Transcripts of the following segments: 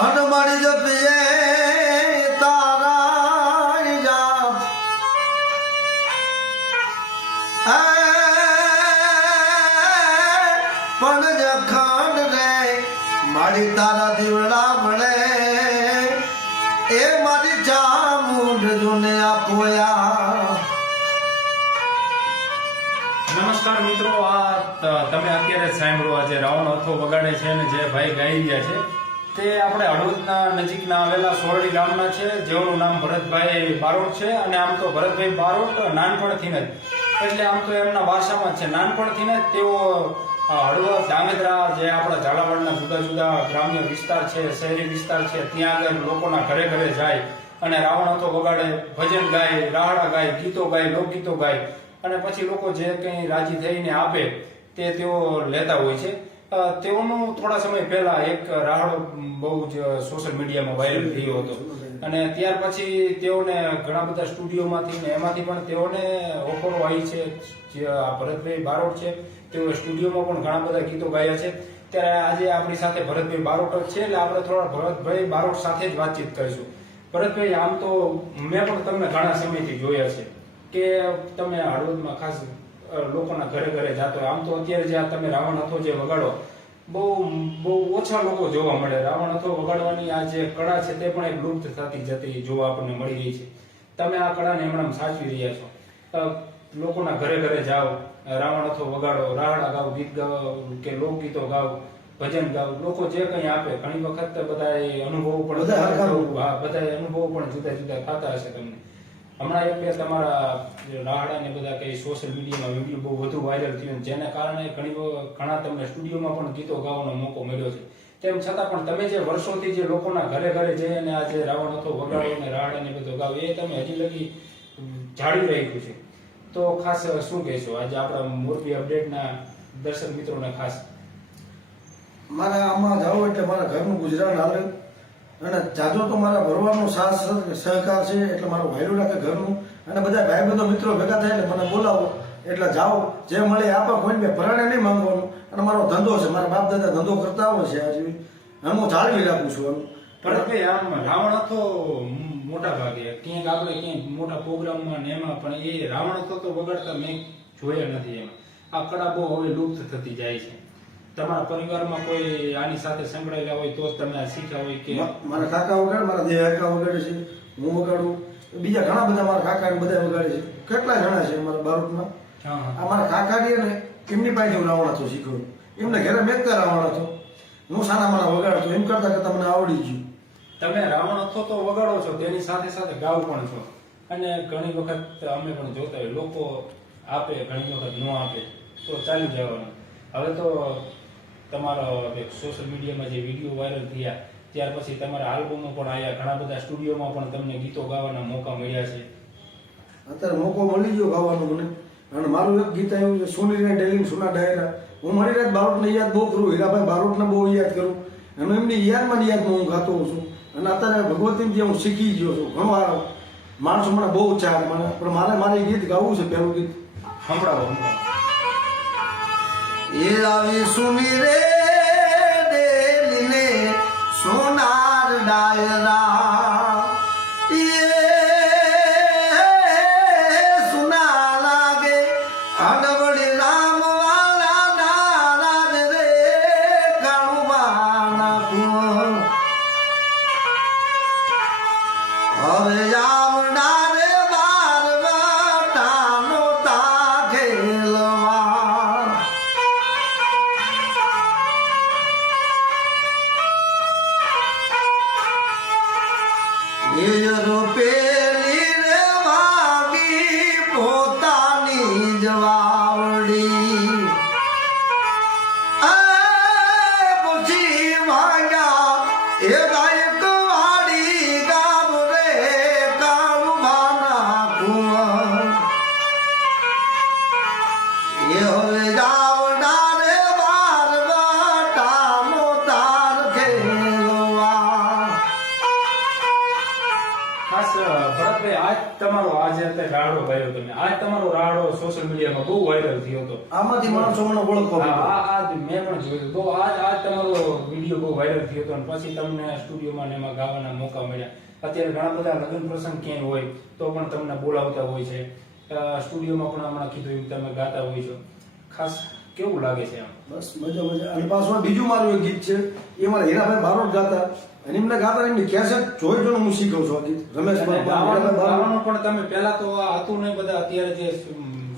અનમળી જપીએ તારા જાપ પણ જખંડ રે મારી તારા દીવડા મળે એ મારી ચામુંડ જોને આપોયા. નમસ્કાર મિત્રો, આ તમે અત્યારે સાંભળો આજે રાવણ અથો વગાડે છે અને જે ભાઈ ગાઈ રહ્યા છે તે આપણે હળવદના નજીકના આવેલા સોરડી ગામના છે, જેઓનું નામ ભરતભાઈ બારોટ છે. અને આમ તો ભરતભાઈ બારોટ નાનપણથી જ એટલે આમ તો એમના વારસામાં જ છે. નાનપણથી જ તેઓ હળવદ ધાંગધ્રા જે આપણા ઝાલાવાડના જુદા જુદા ગ્રામ્ય વિસ્તાર છે, શહેરી વિસ્તાર છે, ત્યાં આગળ લોકોના ઘરે ઘરે જાય અને રાવણ અથો વગાડે, ભજન ગાય, રાહડા ગાય, ગીતો ગાય, લોકગીતો ગાય અને પછી લોકો જે કંઈ રાજી થઈને આપે તે તેઓ લેતા હોય છે. તેઓનું થોડા સમય પહેલા એક રાહડો બહુ જ સોશિયલ મીડિયામાં વાયરલ થયો હતો અને ત્યાર પછી તેઓને ઘણા બધા સ્ટુડિયોમાંથી ને એમાંથી પણ તેઓને ઓફરો આવી છે. જે આ ભરતભાઈ બારોટ છે તેઓ સ્ટુડિયોમાં પણ ઘણા બધા ગીતો ગાયા છે. ત્યારે આજે આપણી સાથે ભરતભાઈ બારોટ જ છે, એટલે આપણે થોડા ભરતભાઈ બારોટ સાથે જ વાતચીત કરીશું. ભરતભાઈ, આમ તો મેં પણ તમને ઘણા સમયથી જોયા છે કે તમે હળવદમાં ખાસ લોકોના ઘરે ઘરે જાતો. આમ તો અત્યારે જે તમે રાવણ અથો જે વગાડો બહુ ઓછા લોકો જોવા મળે. રાવણ અથો વગાડવાની આ જે કળા છે તે પણ એક લુપ્ત થતી જતી જોવા આપણને મળી રહી છે. તમે આ કળાને હમણાં સાચવી રહ્યા છો. લોકોના ઘરે ઘરે જાઓ, રાવણ અથો વગાડો, રાહડા ગાઓ, ગીત ગાઓ કે લોકગીતો ગાઓ, ભજન ગાઓ, લોકો જે કંઈ આપે. ઘણી વખત બધા અનુભવો પણ જુદા જુદા થતા હશે તમને. હમણાં એક બે તમારા રાહડા ને બધા કઈ સોશિયલ મીડિયામાં વિડીયો બહુ વધુ વાયરલ થયું, જેને કારણે ઘણા તમને સ્ટુડિયોમાં પણ ગીતો ગાવાનો મોકો મળ્યો છે. તેમ છતાં પણ તમે જે વર્ષોથી જે લોકોના ઘરે ઘરે જઈ અને આ જે રાવણ અથો વગાડો અને રાહડા ને બધો ગાવ, એ તમે હજી લગી જાળવી રાખ્યું છે. તો ખાસ શું કહેશો આજે આપણા મોરબી અપડેટના દર્શક મિત્રોને? ખાસ મારે આમાં જાવ એટલે મારા ઘરનું ગુજરાન હાલે અને જાજો તો મારા ભરવાનો સાથ સહકાર છે, એટલે મારું વાયલું રાખે ઘરનું. અને બધા ભાઈબંધો મિત્રો ભેગા થાય એટલે મને બોલાવો એટલે જાઓ, જે મળે આપે, કોઈ મેં ભરાણે નહીં માંગવાનું. અને મારો ધંધો છે, મારા બાપ દાદા ધંધો કરતા હોય છે, આજે હું જાળવી રાખું છું. પણ ભાઈ આમ રાવણ અથો મોટા ભાગે ક્યાંક આપણે ક્યાંક મોટા પ્રોગ્રામમાં ને એમાં પણ એ રાવણ અથો તો વગાડતા મેં જોયા નથી. એમાં આ કળા બહુ હવે લુપ્ત થતી જાય છે. તમારા પરિવારમાં કોઈ આની સાથે સંકળાયેલા હોય તો જ તમે આ શીખ્યા હોય કે? મારા કાકા વગાડે, મારા દેહ કાકા વગાડે છે, હું વગાડું, બીજા ઘણા બધા મારા કાકા બધા વગાડે છે. કેટલા જણા છે મારા બારોટમાં. આ મારા કાકા ને એમની પાસે હું રાવણ અથો શીખ્યો. એમને ઘરે મેકતા રાવણ હતો, હું સાના માના વગાડતો. એમ કરતા કરતા મને આવડી ગયું. તમે રાવણ અથો તો વગાડો છો, તેની સાથે સાથે ગાવ પણ છો. અને ઘણી વખત અમે પણ જોતા હોય લોકો આપે, ઘણી વખત ન આપે તો ચાલી જવાનું. હવે તો તમારો સોશિયલ મીડિયામાં જે વિડીયો વાયરલ થયા ત્યાર પછી તમારા આલ્બમો પણ આવ્યા, ઘણા બધા સ્ટુડિયોમાં પણ તમને ગીતો ગાવાના મોકા મળ્યા છે. અત્યારે મોકો મળી ગયો ગાવાનો મને. અને મારું એક ગીત આવ્યું છે, સોની ડેલિંગ સોના ડાયરા. હું મારી રાત બારોટને યાદ બહુ કરું, હીરાભાઈ બારોટને બહુ યાદ કરું અને એમની યાદમાં હું ગાતો છું. અને અત્યારે ભગવતીથી હું શીખી ગયો છું. ઘણો માણસો મને બહુ ચાહ મને, પણ મારે ગીત ગાવું છે. પહેલું ગીત સંભળાવો. એ આવી સુની રે ડેલીને સોનાર ડાયરા, એ સુના લાગે અડવડી રામ વાલા નારાજ રે કાળુબાના કુંવર. હવે આવડા રે બારવટાનો તાખેલવા, એ રૂપેલી રે વાગી પોતાની જવાવડી, પૂછી વાગ્યા એ ગાયક વાડી ગામ રે કાળુબાના કુંવર. એ હવે જાવડા રે બારવટાનો તાર ખેલવા. ખાસ ભરતભાઈ ભરતભાઈ આજ તમારો આજે અત્યારે રાડો ગાયો તમે આજ તમારો રાડો સોશિયલ મીડિયામાં બહુ વાયરલ થયો હતો. આમાંથી માણસો મને ઓળખવા હા, માંડ્યા. આ મેં પણ જોયું બહુ આજ તમારો વિડીયો બહુ વાયરલ થયો હતો અને પછી તમને સ્ટુડિયોમાં ને એમાં ગાવાના મોકા મળ્યા. અત્યારે ઘણા બધા લગ્ન પ્રસંગ ક્યાંય હોય તો પણ તમને બોલાવતા હોય છે. સ્ટુડિયોમાં પણ હમણાં કીધું એમ તમે ગાતા હોય છો. ખાસ કેવું લાગે છે આમ? બસ મજા. અને પાછું બીજું મારું એક ગીત છે, એ મારા હીરાભાઈ બારોટ ગાતા, અને એમને ગાતા એમની કેસેટ જોઈ જોઈને હું શીખું છું આ ગીત. રમેશ અને ગાવાનું પણ તમે પહેલા તો આ હતું નહીં બધા અત્યારે જે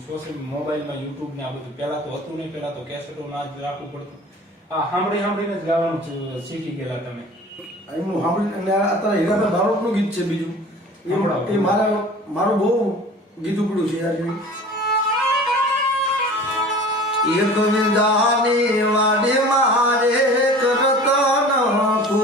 સોશિયલ મોબાઈલમાં યુટ્યુબ ને આ બધું પહેલા તો હતું નહીં. પહેલા તો કેસેટો ના જ રાખવું પડતું. આ સાંભળીને જ ગાવાનું શીખી ગયેલા તમે. એમનું સાંભળી. અને અત્યારે હીરાભાઈ બારોટનું ગીત છે બીજું, એ મારું બહુ ગીત ઉપડ્યું છે યાર. એક વિદાની વાડે મારે કરતો નખો,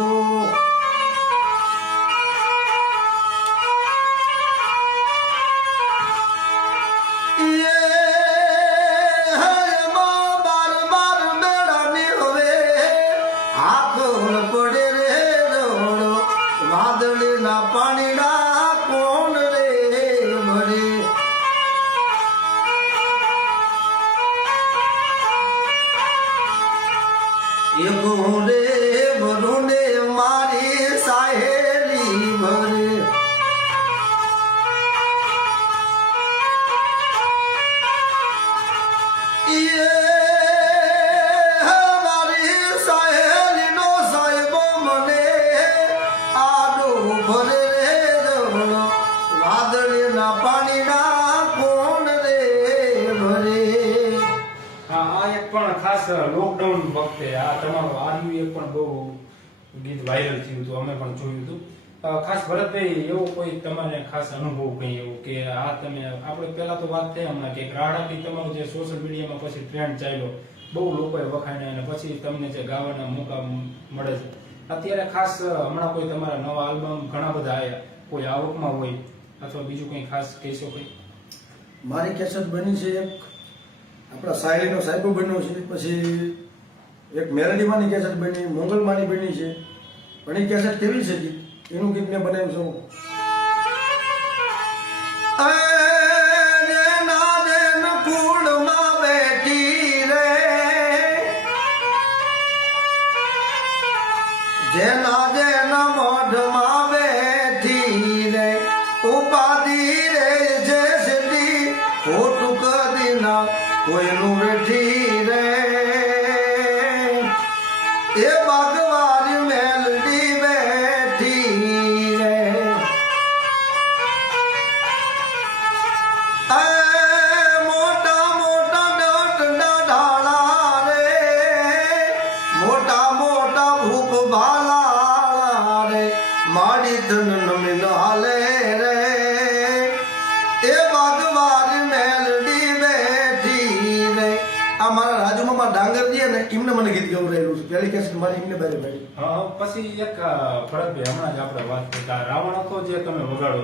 વાદળના પાણીના કોણ રે ભરે. એક રે ભરું ને મારી સાહેલી ભરે. મારી સાહેલી નો સાહેબો મને આડો ભરે રે રવણો, વાદળના પાણીના કોણ રે ભરે. આ એક પણ ખાસ લોકડાઉન વખતે આ તમારો આર્યુ એક પણ બહુ ગીત વાયરલ થયું હતું. અમે પણ જોયું હતું. ખાસ ભરતભાઈ એવો કોઈ તમારે ખાસ અનુભવ કઈ એવો કે આ તમે આપણે પહેલા તો વાત થઈ હમણાં કે રાડાથી તમારો જે સોશિયલ મીડિયામાં પછી ટ્રેન્ડ ચાલ્યો, બહુ લોકોએ વખાણ્યા અને પછી તમને જે ગાવાના મોકા મળે છે. અત્યારે ખાસ હમણાં કોઈ તમારા નવા આલ્બમ ઘણા બધા આવ્યા, કોઈ આવકમાં હોય અથવા બીજું કંઈ ખાસ કહેશો કંઈ? મારી કેસેટ બની છે એક, આપણા સાયલીનો સાહેબો બન્યો છે, પછી એક મેલડીમાંની કેસેટ બની, મોગલમાંની બની છે. પણ એ કેસેટ કેવી છે ગીત, એનું ગીત મેં બનાવ્યું છું. કુળમાં બેઠી રે, જેના જેના મોઢમાં બેઠી રે, ઉપાધિ રે જે સેટી ખોટું કદી ના કોઈનું બેઠી રે. એ બાગવારી મેલડી બેઠી રે. મોટા મોટા ડટના ઢાળા રે, મોટા મોટા ભૂપ ભાલા રે, મારી ધન નમી હાલે રે. એ બાગવારી મેલડી બેઠી રે. આ મારા રાજુમામા ડાંગરજી ને એમને મને ગીત ગવડાવેલું છે. પહેલી કેસેટ મારી એમને બારે બારી. પછી એક ભરતભાઈ હમણાં જ આપણે વાત કરતા રાવણ હતો જે તમે વગાડો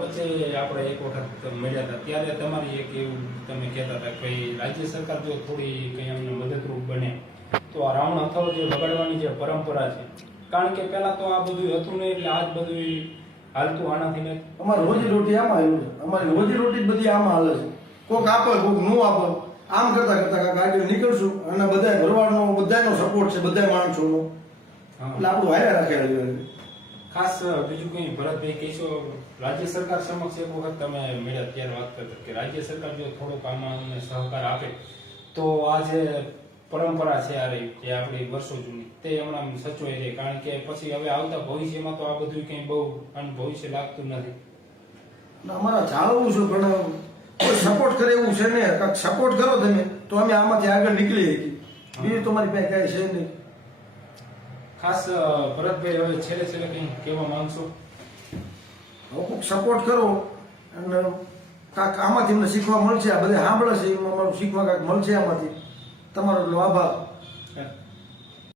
વચ્ચે આપણે એક વખત મળ્યા હતા ત્યારે તમારી એક એવું તમે કહેતા હતા કે ભાઈ રાજ્ય સરકાર જો થોડી કંઈ અમને મદદરૂપ બને તો આ રાવણ હતો જે વગાડવાની જે પરંપરા છે, કારણ કે પહેલા તો આ બધું હતું નહીં એટલે આજ બધું હાલતું આનાથી ને અમારી રોજી રોટી આમાં આવ્યું છે. અમારી રોજી રોટી જ બધી આમાં હાલે છે. કોક આપે કોક નું આપે, આમ કરતા કરતા ગાડીઓ નીકળશું અને બધા ભરવાડનો બધાનો સપોર્ટ છે, બધા માણસોનો. એટલે આપણું હારે રાખેલું. ખાસ બીજું કંઈ ભરતભાઈ કહેશો? રાજ્ય સરકાર સમક્ષ એક વખત તમે મળ્યા ત્યારે વાત કરતા કે રાજ્ય સરકાર જો થોડોક આમાં અમને સહકાર આપે તો આ જે પરંપરા છે આ રહી જે આપણી વર્ષો જૂની તે હમણાં સચવાઈ રહે, કારણ કે પછી હવે આવતા ભવિષ્યમાં તો આ બધું કંઈ બહુ ભવિષ્ય લાગતું નથી. અમારા જાળવવું છે પણ કોઈ સપોર્ટ કરે એવું છે ને. કાંઈક સપોર્ટ કરો તમે તો અમે આમાંથી આગળ નીકળી શકીએ. બીજું તમારી પાસે કાંઈ છે નહીં. ખાસ ભરતભાઈ હવે છેલ્લે કંઈ કહેવા માંગશો? હવે કોઈક સપોર્ટ કરો અને કાંઈક આમાંથી અમને શીખવા મળશે. આ બધા સાંભળે છે એમાં અમારું શીખવા કાંઈક મળશે આમાંથી. તમારો એટલો આભાર.